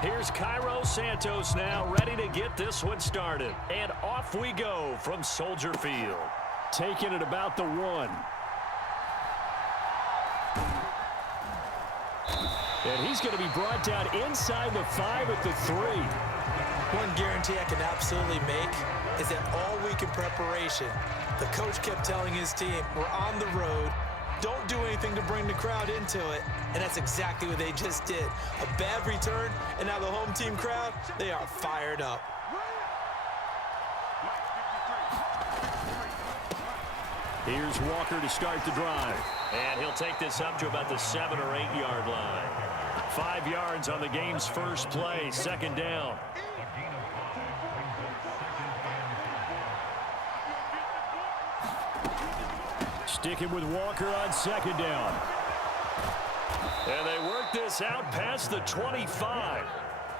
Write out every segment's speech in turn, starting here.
Here's Cairo Santos now ready to get this one started. And off we go from Soldier Field. Taking it about the 1. And he's going to be brought down inside the 5 at the 3. One guarantee I can absolutely make is that all week in preparation, the coach kept telling his team, we're on the road, don't do anything to bring the crowd into it, and that's exactly what they just did. A bad return, and now the home team crowd, they are fired up. Here's Walker to start the drive. And he'll take this up to about the 7 or 8 yard line. 5 yards on the game's first play, second down. Sticking with Walker on second down. And they work this out past the 25.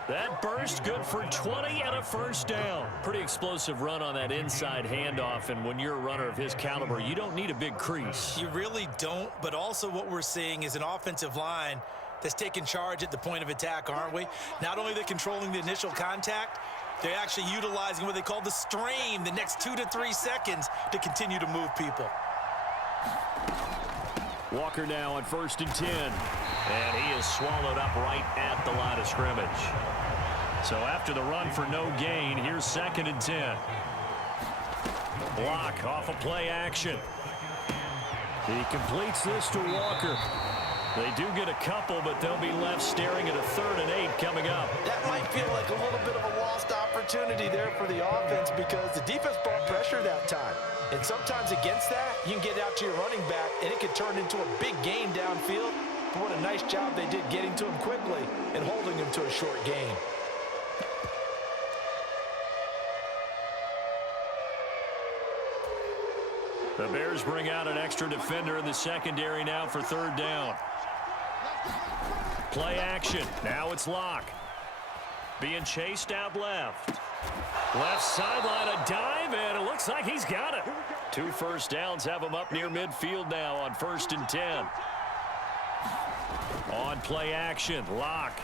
That burst good for 20 and a first down. Pretty explosive run on that inside handoff, and when you're a runner of his caliber, you don't need a big crease. You really don't, but also what we're seeing is an offensive line that's taking charge at the point of attack, aren't we? Not only are they controlling the initial contact, they're actually utilizing what they call the strain the next 2 to 3 seconds to continue to move people. Walker now on 1st and 10. And he is swallowed up right at the line of scrimmage. So after the run for no gain, here's 2nd and 10. Block off of play action. He completes this to Walker. They do get a couple, but they'll be left staring at a 3rd and 8 coming up. That might feel like a little bit of a lost opportunity there for the offense because the defense brought pressure that time. And sometimes against that, you can get out to your running back, and it could turn into a big gain downfield. But what a nice job they did getting to him quickly and holding him to a short gain. The Bears bring out an extra defender in the secondary now for 3rd down. Play action. Now it's Locke. Being chased out left. Left sideline, a dive, and it looks like he's got it. 2 first downs have him up near midfield now on 1st and 10. On play action, Locke.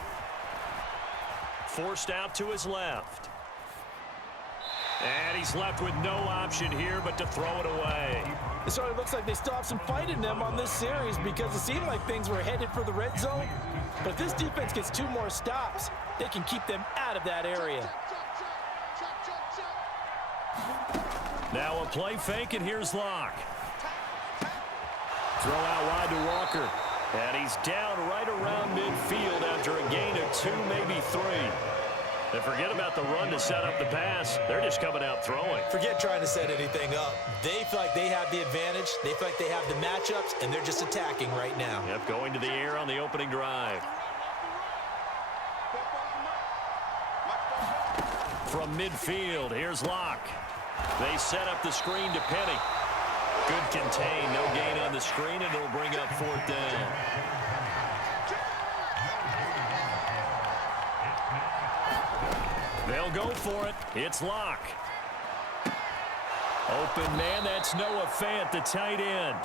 Forced out to his left. And he's left with no option here but to throw it away. It sort of looks like they still have some fight in them on this series because it seemed like things were headed for the red zone. But if this defense gets 2 more stops, they can keep them out of that area. Now a play fake, and here's Locke. Throw out wide to Walker. And he's down right around midfield after a gain of 2, maybe 3. And forget about the run to set up the pass. They're just coming out throwing. Forget trying to set anything up. They feel like they have the advantage. They feel like they have the matchups, and they're just attacking right now. Yep, going to the air on the opening drive. From midfield, here's Locke. They set up the screen to Penny. Good contain, no gain on the screen, and it'll bring up 4th down. They'll go for it. It's Locke. Open man, that's Noah Fant, the tight end.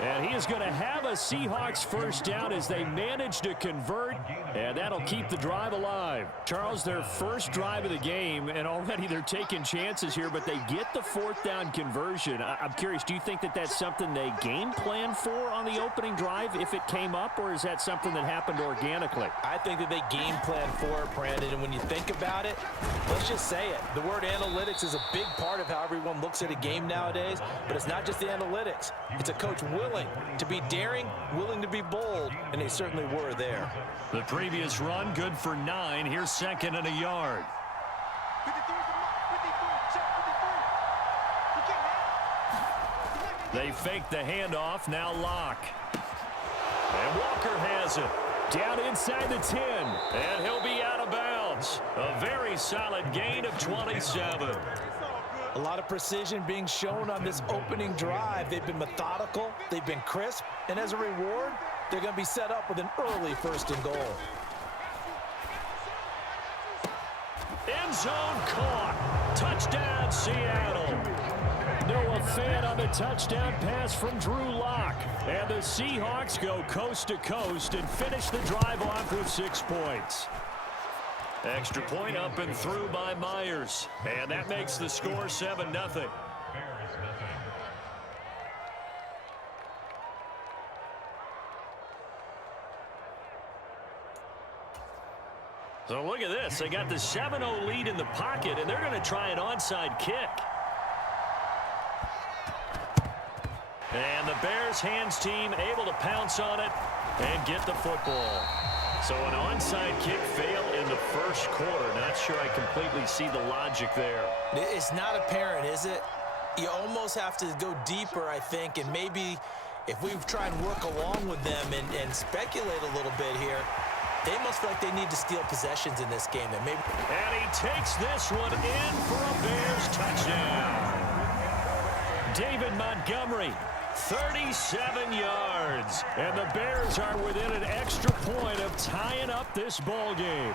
And he is going to have a Seahawks first down as they manage to convert, and that'll keep the drive alive. Charles, their first drive of the game, and already they're taking chances here, but they get the 4th down conversion. I'm curious, do you think that that's something they game plan for on the opening drive if it came up, or is that something that happened organically? I think that they game plan for it, Brandon, and when you think about it, let's just say it. The word analytics is a big part of how everyone looks at a game nowadays, but it's not just the analytics. It's a coach willing to be daring, willing to be bold, and they certainly were there. The previous run, good for 9. Here's 2nd and a yard. They fake the handoff, now Locke. And Walker has it. Down inside the 10, and he'll be out of bounds. A very solid gain of 27. A lot of precision being shown on this opening drive. They've been methodical, they've been crisp, and as a reward, they're going to be set up with an early 1st and goal. End zone caught. Touchdown, Seattle. Noah Fant on the touchdown pass from Drew Lock. And the Seahawks go coast to coast and finish the drive off with 6 points. Extra point up and through by Myers. And that makes the score 7-0. So look at this. They got the 7-0 lead in the pocket, and they're going to try an onside kick. And the Bears hands team able to pounce on it and get the football. So an onside kick fail in the first quarter. Not sure I completely see the logic there. It's not apparent, is it? You almost have to go deeper, I think, and maybe if we try and work along with them and speculate a little bit here, they must feel like they need to steal possessions in this game. And he takes this one in for a Bears touchdown. David Montgomery, 37 yards. And the Bears are within an extra point of tying up this ball game.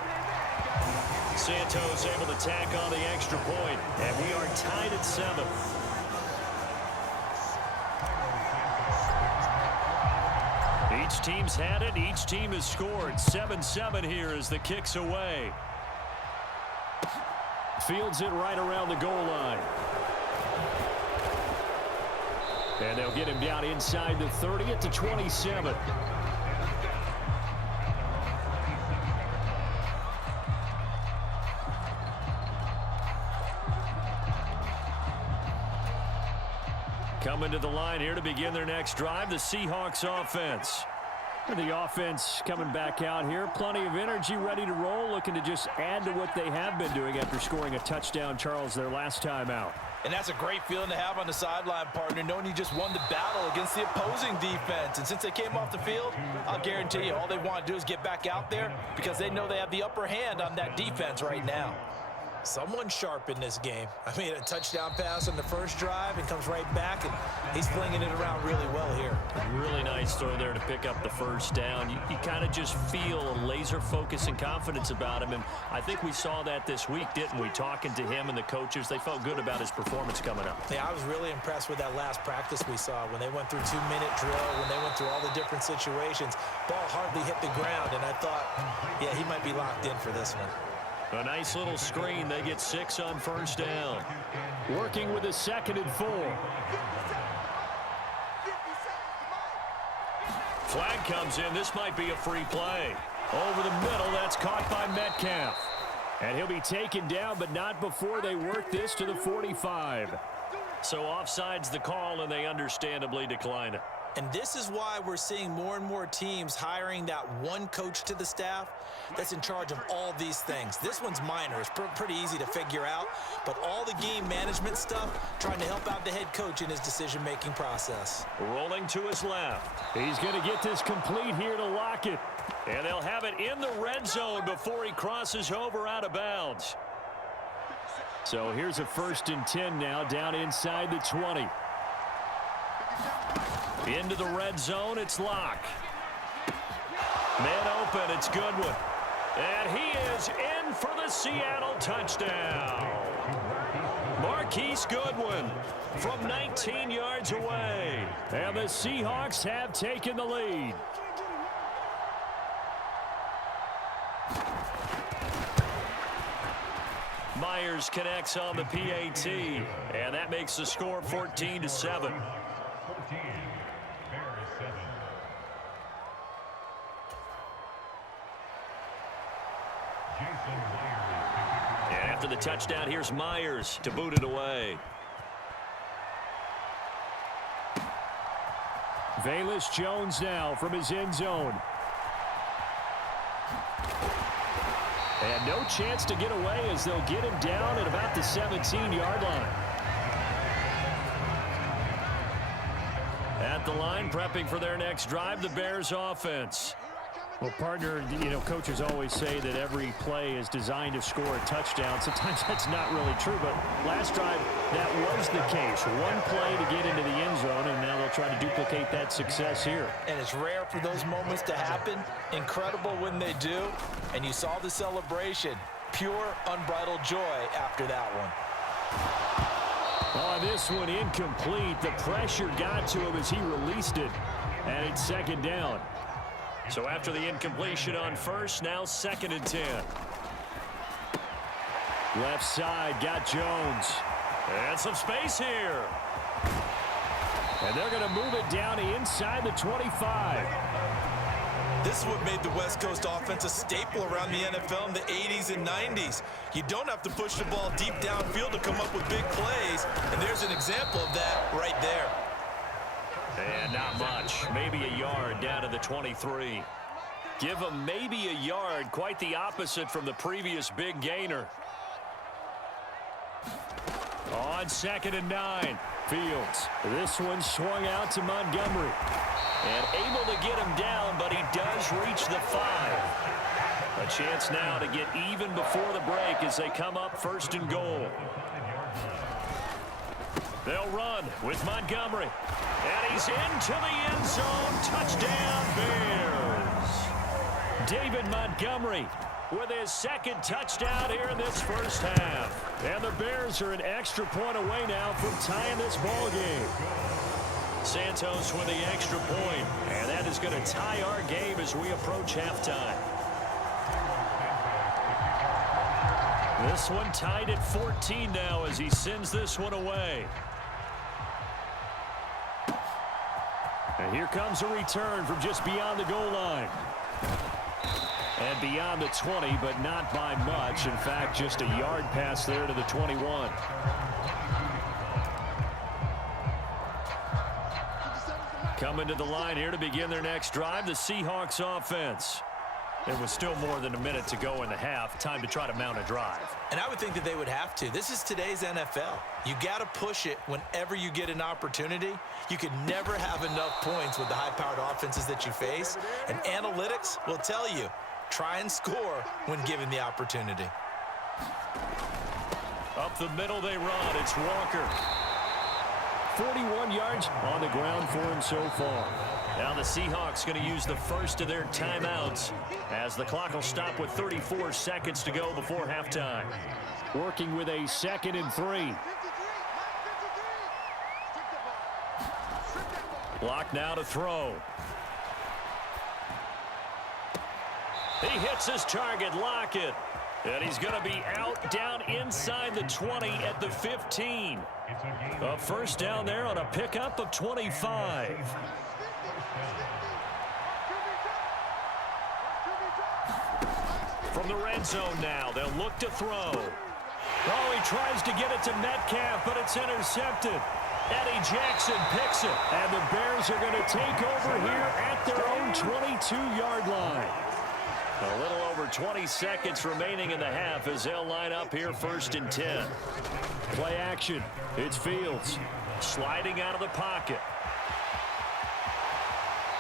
Santos able to tack on the extra point, and we are tied at 7. Each team's had it. Each team has scored. 7-7 here as the kick's away. Fields it right around the goal line. And they'll get him down inside the 30 at the 27. Coming to the line here to begin their next drive, the Seahawks offense. The offense coming back out here. Plenty of energy, ready to roll, looking to just add to what they have been doing after scoring a touchdown, Charles, their last time out. And that's a great feeling to have on the sideline, partner, knowing you just won the battle against the opposing defense. And since they came off the field, I'll guarantee you all they want to do is get back out there because they know they have the upper hand on that defense right now. Someone sharp in this game. I mean, a touchdown pass on the first drive and comes right back, and he's flinging it around really well here. Really nice throw there to pick up the first down. You kind of just feel a laser focus and confidence about him, and I think we saw that this week, didn't we? Talking to him and the coaches, they felt good about his performance coming up. Yeah, I was really impressed with that last practice we saw when they went through 2-minute drill, when they went through all the different situations. Ball hardly hit the ground, and I thought, yeah, he might be locked in for this one. A nice little screen. They get 6 on first down. Working with a 2nd and 4. Flag comes in. This might be a free play. Over the middle, that's caught by Metcalf. And he'll be taken down, but not before they work this to the 45. So offside's the call, and they understandably decline it. And this is why we're seeing more and more teams hiring that one coach to the staff that's in charge of all these things. This one's minor. It's pretty easy to figure out. But all the game management stuff, trying to help out the head coach in his decision-making process. Rolling to his left. He's going to get this complete here to Lockett. And they'll have it in the red zone before he crosses over out of bounds. So here's a 1st and 10 now down inside the 20. Into the red zone, it's Locke. Man open, it's Goodwin. And he is in for the Seattle touchdown. Marquise Goodwin from 19 yards away. And the Seahawks have taken the lead. Myers connects on the PAT. And that makes the score 14-7. And after the touchdown, here's Myers to boot it away. Velus Jones now from his end zone. And no chance to get away as they'll get him down at about the 17-yard line. At the line, prepping for their next drive, the Bears offense. Well, partner, coaches always say that every play is designed to score a touchdown. Sometimes that's not really true, but last drive, that was the case. One play to get into the end zone, and now they'll try to duplicate that success here. And it's rare for those moments to happen. Incredible when they do. And you saw the celebration. Pure, unbridled joy after that one. Oh, this one incomplete. The pressure got to him as he released it, and it's 2nd down. So after the incompletion on first, now 2nd and 10. Left side, got Jones. And some space here. And they're going to move it down inside the 25. This is what made the West Coast offense a staple around the NFL in the 80s and 90s. You don't have to push the ball deep downfield to come up with big plays, and there's an example of that right there. And not much. Maybe a yard down to the 23. Give them maybe a yard, quite the opposite from the previous big gainer. On 2nd and 9, Fields. This one swung out to Montgomery. And able to get him down, but he does reach the 5. A chance now to get even before the break as they come up 1st and goal. They'll run with Montgomery. And he's into the end zone. Touchdown, Bears. David Montgomery with his 2nd touchdown here in this first half. And the Bears are an extra point away now from tying this ball game. Santos with the extra point, and that is going to tie our game as we approach halftime. This one tied at 14 now as he sends this one away. And here comes a return from just beyond the goal line. And beyond the 20, but not by much. In fact, just a yard pass there to the 21. Coming to the line here to begin their next drive, the Seahawks offense. There was still more than a minute to go in the half. Time to try to mount a drive. And I would think that they would have to. This is today's NFL. You got to push it whenever you get an opportunity. You could never have enough points with the high-powered offenses that you face. And analytics will tell you, try and score when given the opportunity. Up the middle they run. It's Walker. 41 yards on the ground for him so far. Now the Seahawks going to use the first of their timeouts as the clock will stop with 34 seconds to go before halftime. Working with a 2nd and 3. Block now to throw. He hits his target, Lockett. And he's going to be out down inside the 20 at the 15. A first down there on a pickup of 25. From the red zone now, they'll look to throw. Oh, he tries to get it to Metcalf, but it's intercepted. Eddie Jackson picks it, and the Bears are going to take over here at their own 22-yard line. A little over 20 seconds remaining in the half as they'll line up here 1st and 10. Play action. It's Fields sliding out of the pocket.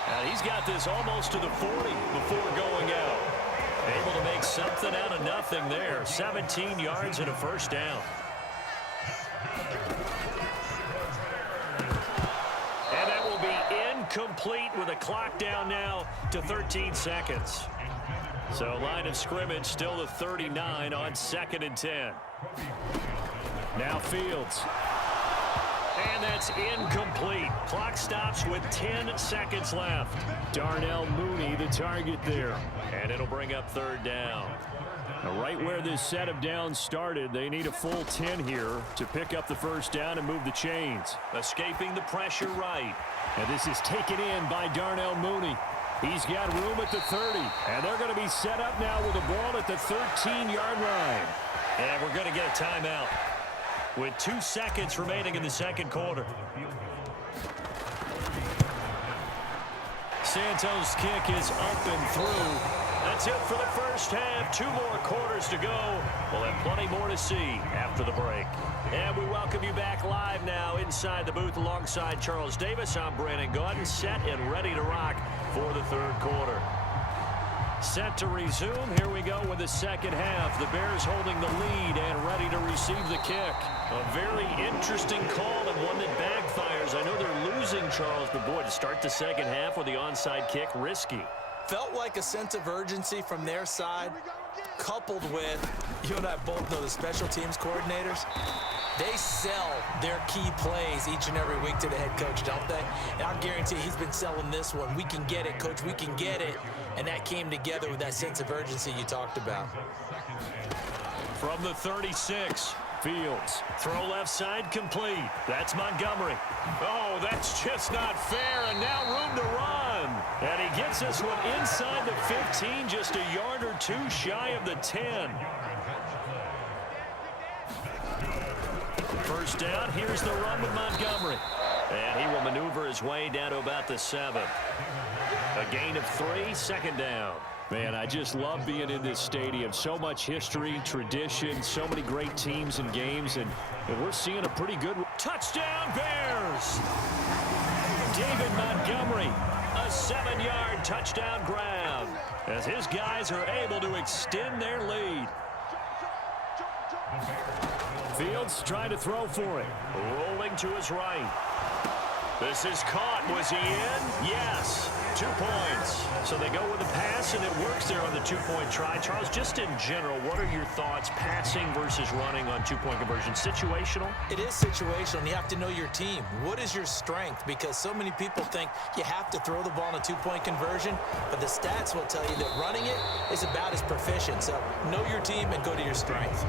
And he's got this almost to the 40 before going out. Able to make something out of nothing there. 17 yards and a first down. And that will be incomplete with a clock down now to 13 seconds. So line of scrimmage still the 39 on 2nd and 10. Now Fields. And that's incomplete. Clock stops with 10 seconds left. Darnell Mooney the target there. And it'll bring up 3rd down. Now right where this set of downs started, they need a full 10 here to pick up the first down and move the chains. Escaping the pressure right. And this is taken in by Darnell Mooney. He's got room at the 30, and they're going to be set up now with the ball at the 13-yard line. And we're going to get a timeout with 2 seconds remaining in the second quarter. Santos' kick is up and through. That's it for the first half. 2 more quarters to go. We'll have plenty more to see after the break. And we welcome you back live now inside the booth alongside Charles Davis. I'm Brandon Gaudin, set and ready to rock for the 3rd quarter. Set to resume. Here we go with the second half. The Bears holding the lead and ready to receive the kick. A very interesting call and one that backfires. I know they're losing, Charles, but boy, to start the second half with the onside kick, risky. Felt like a sense of urgency from their side, coupled with, you and I both know the special teams coordinators. They sell their key plays each and every week to the head coach, don't they? And I guarantee he's been selling this one. We can get it, coach, we can get it. And that came together with that sense of urgency you talked about. From the 36, Fields. Throw left side complete. That's Montgomery. Oh, that's just not fair, and now room to run. And he gets this one inside the 15, just a yard or two shy of the 10. First down, here's the run with Montgomery. And he will maneuver his way down to about the 7. A gain of 3, second down. Man, I just love being in this stadium. So much history, tradition, so many great teams and games, and we're seeing a pretty good touchdown Bears. David Montgomery, a 7-yard touchdown grab as his guys are able to extend their lead. Fields trying to throw for it. Rolling to his right. This is caught. Was he in? Yes. 2 points. So they go with the pass, and it works there on the 2-point try. Charles, just in general, what are your thoughts passing versus running on 2-point conversion? Situational? It is situational, and you have to know your team. What is your strength? Because so many people think you have to throw the ball in a 2-point conversion, but the stats will tell you that running it is about as proficient. So know your team and go to your strength.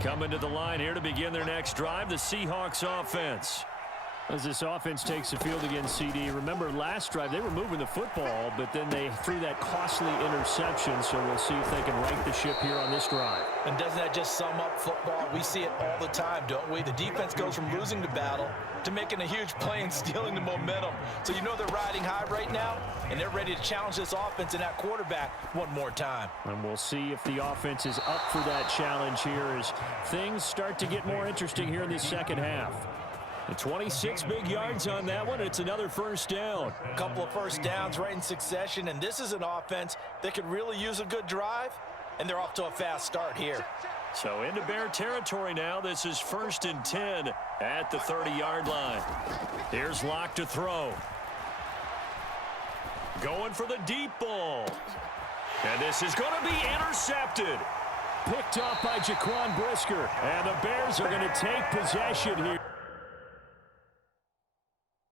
Coming to the line here to begin their next drive, the Seahawks offense. As this offense takes the field against CD, remember last drive they were moving the football, but then they threw that costly interception, so we'll see if they can right the ship here on this drive. And doesn't that just sum up football? We see it all the time, don't we? The defense goes from losing the battle to making a huge play and stealing the momentum. So you know they're riding high right now, and they're ready to challenge this offense and that quarterback one more time. And we'll see if the offense is up for that challenge here as things start to get more interesting here in the second half. The 26 big yards on that one. It's another first down. A couple of first downs right in succession, and this is an offense that could really use a good drive, and they're off to a fast start here. So into Bear territory now. This is 1st and 10 at the 30-yard line. Here's Locke to throw. Going for the deep ball. And this is going to be intercepted. Picked up by Jaquan Brisker. And the Bears are going to take possession here.